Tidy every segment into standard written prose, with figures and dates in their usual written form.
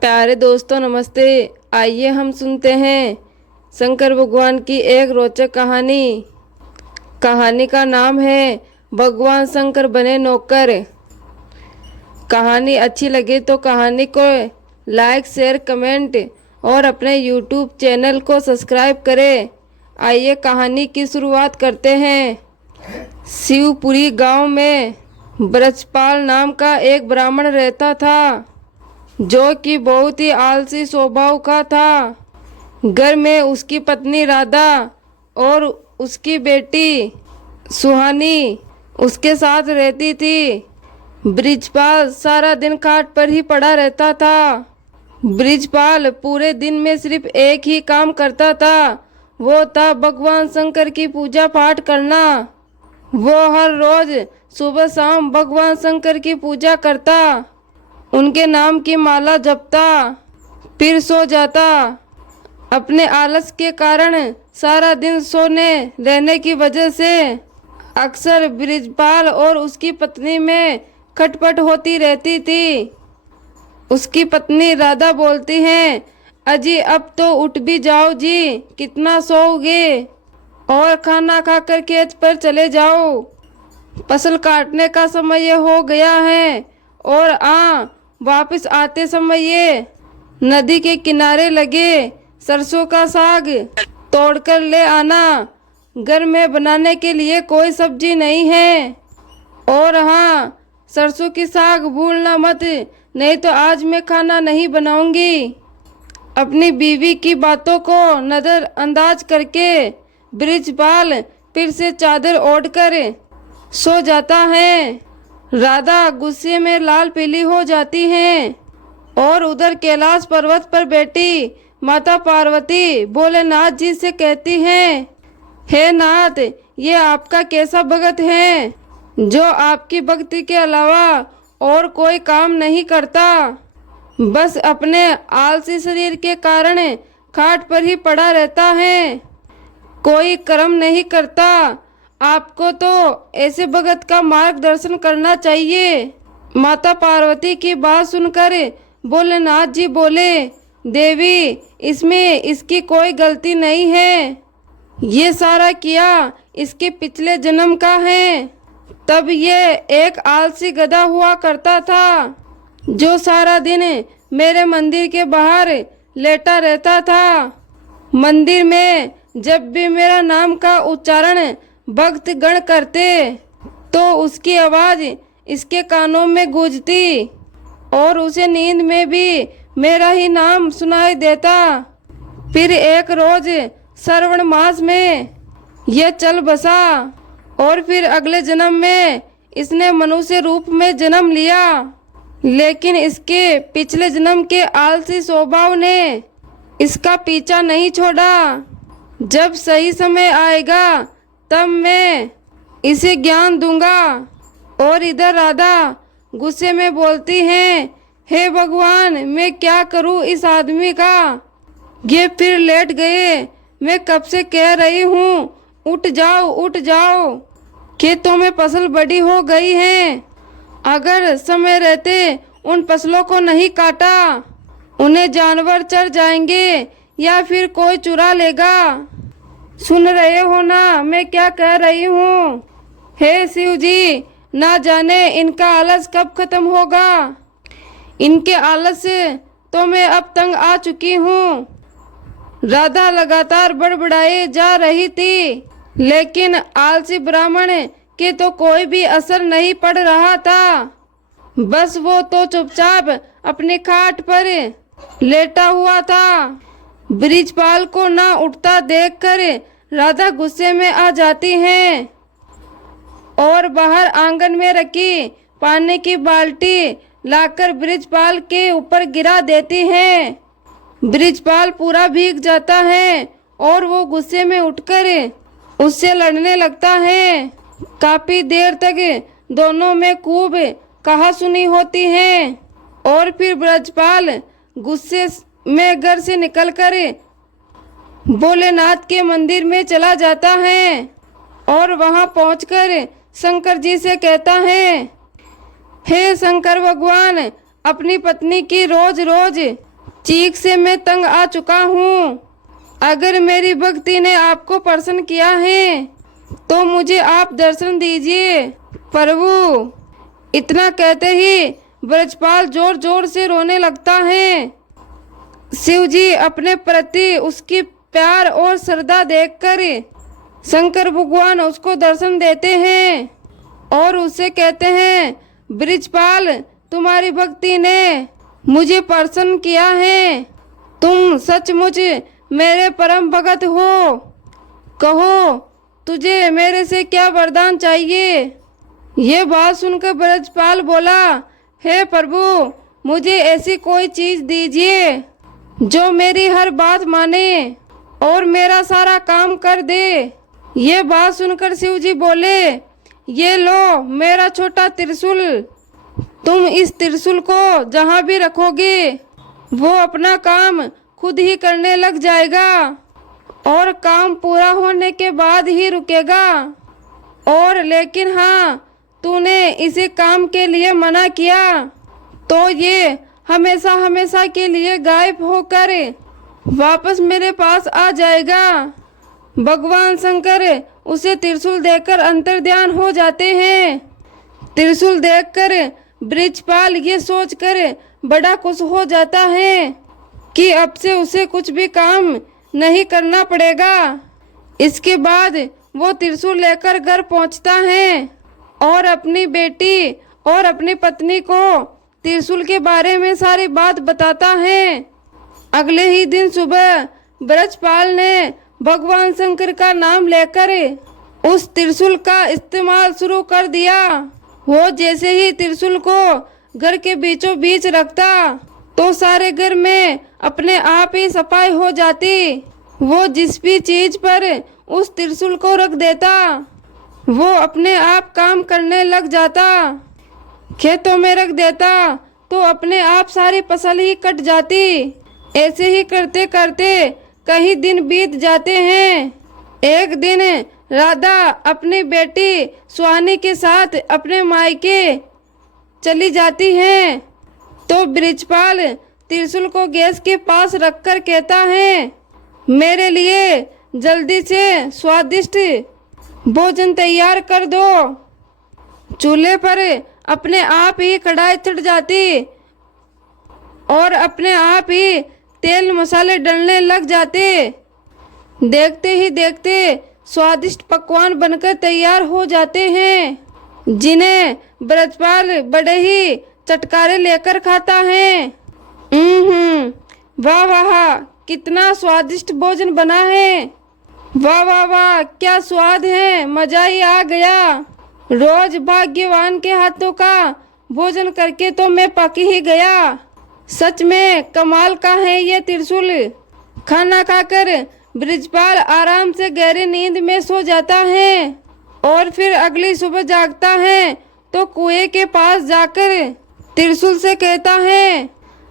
प्यारे दोस्तों नमस्ते। आइए हम सुनते हैं शंकर भगवान की एक रोचक कहानी। कहानी का नाम है भगवान शंकर बने नौकर। कहानी अच्छी लगे तो कहानी को लाइक शेयर कमेंट और अपने यूट्यूब चैनल को सब्सक्राइब करें। आइए कहानी की शुरुआत करते हैं। शिवपुरी गांव में ब्रजपाल नाम का एक ब्राह्मण रहता था, जो कि बहुत ही आलसी स्वभाव का था। घर में उसकी पत्नी राधा और उसकी बेटी सुहानी उसके साथ रहती थी। ब्रजपाल सारा दिन खाट पर ही पड़ा रहता था। ब्रजपाल पूरे दिन में सिर्फ एक ही काम करता था, वो था भगवान शंकर की पूजा पाठ करना। वो हर रोज सुबह शाम भगवान शंकर की पूजा करता, उनके नाम की माला जपता, फिर सो जाता। अपने आलस के कारण सारा दिन सोने रहने की वजह से अक्सर ब्रजपाल और उसकी पत्नी में खटपट होती रहती थी। उसकी पत्नी राधा बोलती है, अजी अब तो उठ भी जाओ जी, कितना सोओगे, और खाना खाकर खेत पर चले जाओ, फसल काटने का समय हो गया है। और वापस आते समय ये नदी के किनारे लगे सरसों का साग तोड़कर ले आना, घर में बनाने के लिए कोई सब्जी नहीं है। और हाँ, सरसों की साग भूलना मत, नहीं तो आज मैं खाना नहीं बनाऊंगी। अपनी बीवी की बातों को नज़रअंदाज करके ब्रजपाल फिर से चादर ओढ़कर सो जाता है। राधा गुस्से में लाल पीली हो जाती है और उधर कैलाश पर्वत पर बैठी माता पार्वती भोलेनाथ जी से कहती हैं, हे नाथ, ये आपका कैसा भगत है जो आपकी भक्ति के अलावा और कोई काम नहीं करता, बस अपने आलसी शरीर के कारण खाट पर ही पड़ा रहता है, कोई कर्म नहीं करता। आपको तो ऐसे भगत का मार्गदर्शन करना चाहिए। माता पार्वती की बात सुनकर भोलेनाथ जी बोले, देवी, इसमें इसकी कोई गलती नहीं है, ये सारा किया इसके पिछले जन्म का है। तब ये एक आलसी गधा हुआ करता था, जो सारा दिन मेरे मंदिर के बाहर लेटा रहता था। मंदिर में जब भी मेरा नाम का उच्चारण भक्त गण करते तो उसकी आवाज़ इसके कानों में गूंजती और उसे नींद में भी मेरा ही नाम सुनाई देता। फिर एक रोज श्रावण मास में यह चल बसा और फिर अगले जन्म में इसने मनुष्य रूप में जन्म लिया, लेकिन इसके पिछले जन्म के आलसी स्वभाव ने इसका पीछा नहीं छोड़ा। जब सही समय आएगा तब मैं इसे ज्ञान दूंगा। और इधर राधा गुस्से में बोलती है, हे भगवान, मैं क्या करूं इस आदमी का, ये फिर लेट गए, मैं कब से कह रही हूँ उठ जाओ उठ जाओ, खेतों में फसल बड़ी हो गई है, अगर समय रहते उन फसलों को नहीं काटा, उन्हें जानवर चर जाएंगे या फिर कोई चुरा लेगा। सुन रहे हो ना मैं क्या कह रही हूँ? हे शिव जी, ना जाने इनका आलस कब खत्म होगा। इनके आलस से तो मैं अब तंग आ चुकी हूँ। राधा लगातार बड़बड़ाए जा रही थी, लेकिन आलसी ब्राह्मण के तो कोई भी असर नहीं पड़ रहा था। बस वो तो चुपचाप अपने खाट पर लेटा हुआ था। ब्रजपाल को ना उठता देखकर राधा गुस्से में आ जाती है और बाहर आंगन में रखी पानी की बाल्टी लाकर ब्रजपाल के ऊपर गिरा देती है। ब्रजपाल पूरा भीग जाता है और वो गुस्से में उठकर उससे लड़ने लगता है। काफी देर तक दोनों में खूब कहासुनी होती है और फिर ब्रजपाल गुस्से में घर से निकलकर भोलेनाथ के मंदिर में चला जाता है और वहां पहुंचकर शंकर जी से कहता है, हे शंकर भगवान, अपनी पत्नी की रोज रोज चीख से मैं तंग आ चुका हूँ। अगर मेरी भक्ति ने आपको प्रसन्न किया है तो मुझे आप दर्शन दीजिए प्रभु। इतना कहते ही ब्रजपाल जोर जोर से रोने लगता है। शिव जी अपने प्रति उसकी प्यार और श्रद्धा देखकर शंकर भगवान उसको दर्शन देते हैं और उससे कहते हैं, ब्रजपाल तुम्हारी भक्ति ने मुझे प्रसन्न किया है। तुम सचमुच मेरे परम भगत हो। कहो तुझे मेरे से क्या वरदान चाहिए। ये बात सुनकर ब्रजपाल बोला, हे प्रभु मुझे ऐसी कोई चीज दीजिए जो मेरी हर बात माने और मेरा सारा काम कर दे। ये बात सुनकर शिव जी बोले, ये लो मेरा छोटा त्रिशूल। तुम इस त्रिशूल को जहाँ भी रखोगे वो अपना काम खुद ही करने लग जाएगा और काम पूरा होने के बाद ही रुकेगा। और लेकिन हाँ, तूने इसे काम के लिए मना किया तो ये हमेशा हमेशा के लिए गायब होकर वापस मेरे पास आ जाएगा। भगवान शंकर उसे त्रिशूल देकर अंतर्ध्यान हो जाते हैं। त्रिशूल देखकर ब्रजपाल ये सोचकर बड़ा खुश हो जाता है कि अब से उसे कुछ भी काम नहीं करना पड़ेगा। इसके बाद वो त्रिशूल लेकर घर पहुंचता है और अपनी बेटी और अपनी पत्नी को त्रिशूल के बारे में सारी बात बताता है। अगले ही दिन सुबह ब्रजपाल ने भगवान शंकर का नाम लेकर उस त्रिशूल का इस्तेमाल शुरू कर दिया। वो जैसे ही त्रिशूल को घर के बीचों बीच रखता तो सारे घर में अपने आप ही सफाई हो जाती। वो जिस भी चीज पर उस त्रिशूल को रख देता वो अपने आप काम करने लग जाता। खेतों में रख देता तो अपने आप सारी फसल ही कट जाती। ऐसे ही करते करते कई दिन बीत जाते हैं। एक दिन राधा अपनी बेटी सुहानी के साथ अपने मायके चली जाती है तो ब्रजपाल त्रिशूल को गैस के पास रखकर कहता है, मेरे लिए जल्दी से स्वादिष्ट भोजन तैयार कर दो। चूल्हे पर अपने आप ही कढ़ाई चढ़ जाती और अपने आप ही तेल मसाले डलने लग जाते। देखते ही देखते स्वादिष्ट पकवान बनकर तैयार हो जाते हैं जिन्हें ब्रजपाल बड़े ही चटकारे लेकर खाता है। वाह वाह कितना स्वादिष्ट भोजन बना है। वाह वाह वाह क्या स्वाद है, मजा ही आ गया। रोज भाग्यवान के हाथों का भोजन करके तो मैं पक ही गया। सच में कमाल का है ये त्रिशूल। खाना खाकर ब्रजपाल आराम से गहरी नींद में सो जाता है और फिर अगली सुबह जागता है तो कुएं के पास जाकर त्रिशूल से कहता है,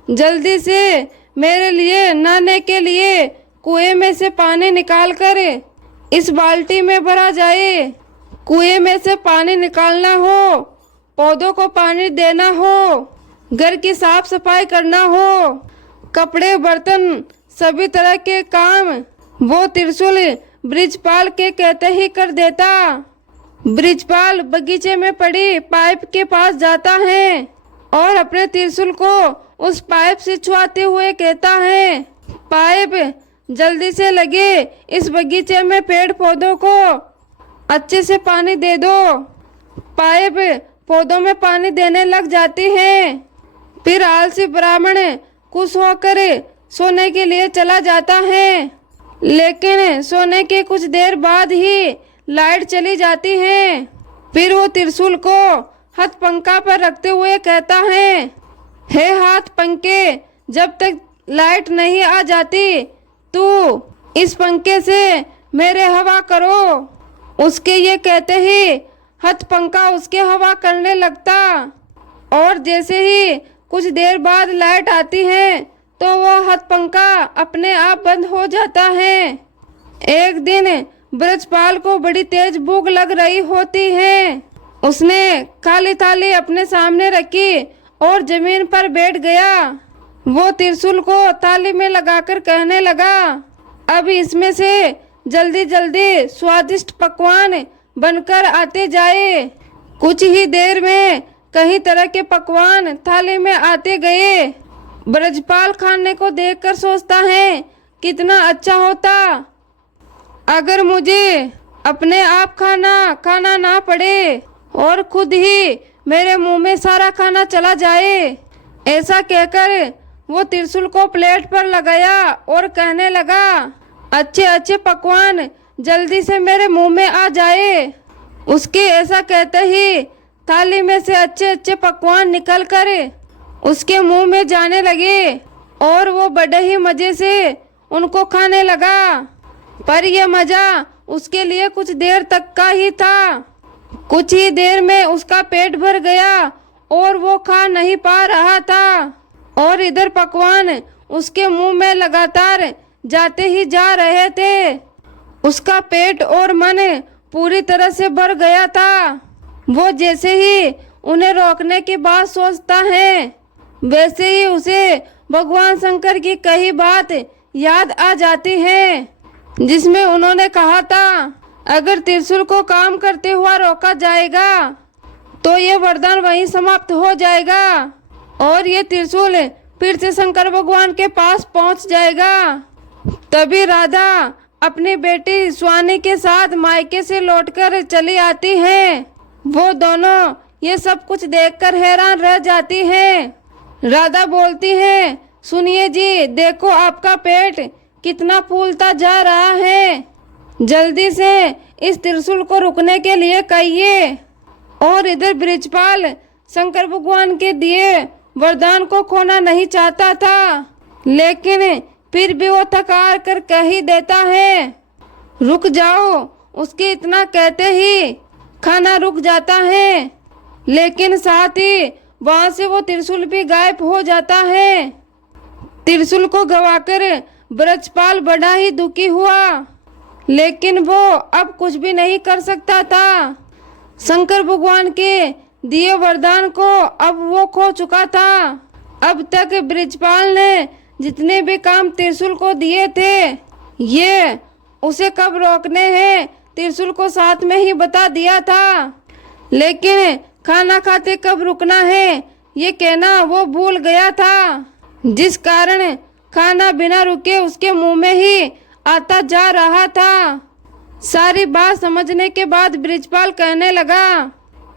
जल्दी से मेरे लिए नहाने के लिए कुएं में से पानी निकाल कर इस बाल्टी में भरा जाए। कुएं में से पानी निकालना हो, पौधों को पानी देना हो, घर की साफ सफाई करना हो, कपड़े बर्तन सभी तरह के काम वो त्रिशूल ब्रजपाल के कहते ही कर देता। ब्रजपाल बगीचे में पड़ी पाइप के पास जाता है और अपने त्रिशूल को उस पाइप से छुआते हुए कहता है, पाइप जल्दी से लगे इस बगीचे में पेड़ पौधों को अच्छे से पानी दे दो। पाइप पौधों में पानी देने लग जाती है। फिर आलसी ब्राह्मण खुश होकर सोने के लिए चला जाता है, लेकिन सोने के कुछ देर बाद ही लाइट चली जाती है। फिर वो त्रिशूल को हाथ पंखा पर रखते हुए कहता है, हे हाथ पंखे, जब तक लाइट नहीं आ जाती तू इस पंखे से मेरे हवा करो। उसके ये कहते ही हाथ पंखा उसके हवा करने लगता और जैसे ही कुछ देर बाद लाइट आती है तो वो हाथ पंखा अपने आप बंद हो जाता है। एक दिन ब्रजपाल को बड़ी तेज भूख लग रही होती है। उसने खाली थाली अपने सामने रखी और जमीन पर बैठ गया। वो त्रिशूल को थाली में लगाकर कहने लगा, अब इसमें से जल्दी जल्दी स्वादिष्ट पकवान बनकर आते जाए। कुछ ही देर में कई तरह के पकवान थाली में आते गए। ब्रजपाल खाने को देखकर सोचता है, कितना अच्छा होता अगर मुझे अपने आप खाना ना पड़े और खुद ही मेरे मुंह में सारा खाना चला जाए। ऐसा कहकर वो त्रिशूल को प्लेट पर लगाया और कहने लगा, अच्छे अच्छे पकवान जल्दी से मेरे मुंह में आ जाए। उसके ऐसा कहते ही थाली में से अच्छे अच्छे पकवान निकलकर उसके मुंह में जाने लगे और वो बड़े ही मजे से उनको खाने लगा। पर यह मजा उसके लिए कुछ देर तक का ही था। कुछ ही देर में उसका पेट भर गया और वो खा नहीं पा रहा था और इधर पकवान उसके मुंह में लगातार जाते ही जा रहे थे। उसका पेट और मन पूरी तरह से भर गया था। वो जैसे ही उन्हें रोकने की बात सोचता है, वैसे ही उसे भगवान शंकर की कही बात याद आ जाती है, जिसमें उन्होंने कहा था, अगर त्रिशूल को काम करते हुआ रोका जाएगा तो ये वरदान वहीं समाप्त हो जाएगा और ये त्रिशूल फिर से शंकर भगवान के पास पहुंच जाएगा। तभी राधा अपनी बेटी स्वानी के साथ मायके से लौटकर चली आती है। वो दोनों ये सब कुछ देखकर हैरान रह जाती हैं। राधा बोलती है, सुनिए जी, देखो आपका पेट कितना फूलता जा रहा है, जल्दी से इस त्रिशूल को रुकने के लिए कहिए। और इधर ब्रजपाल शंकर भगवान के दिए वरदान को खोना नहीं चाहता था, लेकिन फिर भी वो थकार कर कह ही देता है, रुक जाओ। उसके इतना कहते ही खाना रुक जाता है, लेकिन साथ ही वहां से वो त्रिशूल भी गायब हो जाता है। त्रिशूल को गवाकर ब्रजपाल बड़ा ही दुखी हुआ, लेकिन वो अब कुछ भी नहीं कर सकता था। शंकर भगवान के दिए वरदान को अब वो खो चुका था। अब तक ब्रजपाल ने जितने भी काम त्रिशूल को दिए थे, ये उसे कब रोकने हैं त्रिशूल को साथ में ही बता दिया था, लेकिन खाना खाते कब रुकना है ये कहना वो भूल गया था, जिस कारण खाना बिना रुके उसके मुंह में ही आता जा रहा था। सारी बात समझने के बाद ब्रजपाल कहने लगा,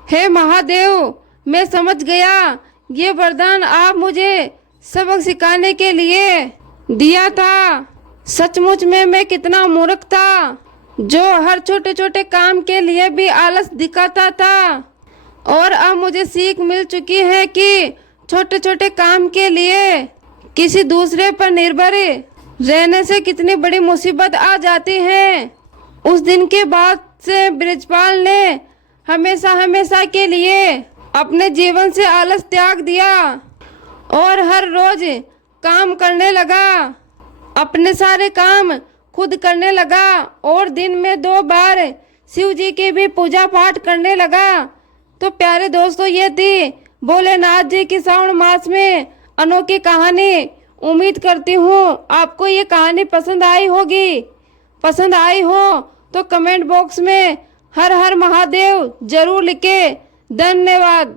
हे महादेव, मैं समझ गया, ये वरदान आप मुझे सबक सिखाने के लिए दिया था। सचमुच में मैं कितना मूर्ख था, जो हर छोटे छोटे काम के लिए भी आलस दिखाता था। और अब मुझे सीख मिल चुकी है कि छोटे छोटे काम के लिए किसी दूसरे पर निर्भर रहने से कितनी बड़ी मुसीबत आ जाती है। उस दिन के बाद से ब्रजपाल ने हमेशा हमेशा के लिए अपने जीवन से आलस त्याग दिया और हर रोज काम करने लगा। अपने सारे काम खुद करने लगा और दिन में 2 बार शिव जी की भी पूजा पाठ करने लगा। तो प्यारे दोस्तों, ये थी भोलेनाथ जी की श्रावण मास में अनोखी कहानी। उम्मीद करती हूँ आपको ये कहानी पसंद आई होगी। पसंद आई हो तो कमेंट बॉक्स में हर हर महादेव जरूर लिखे। धन्यवाद।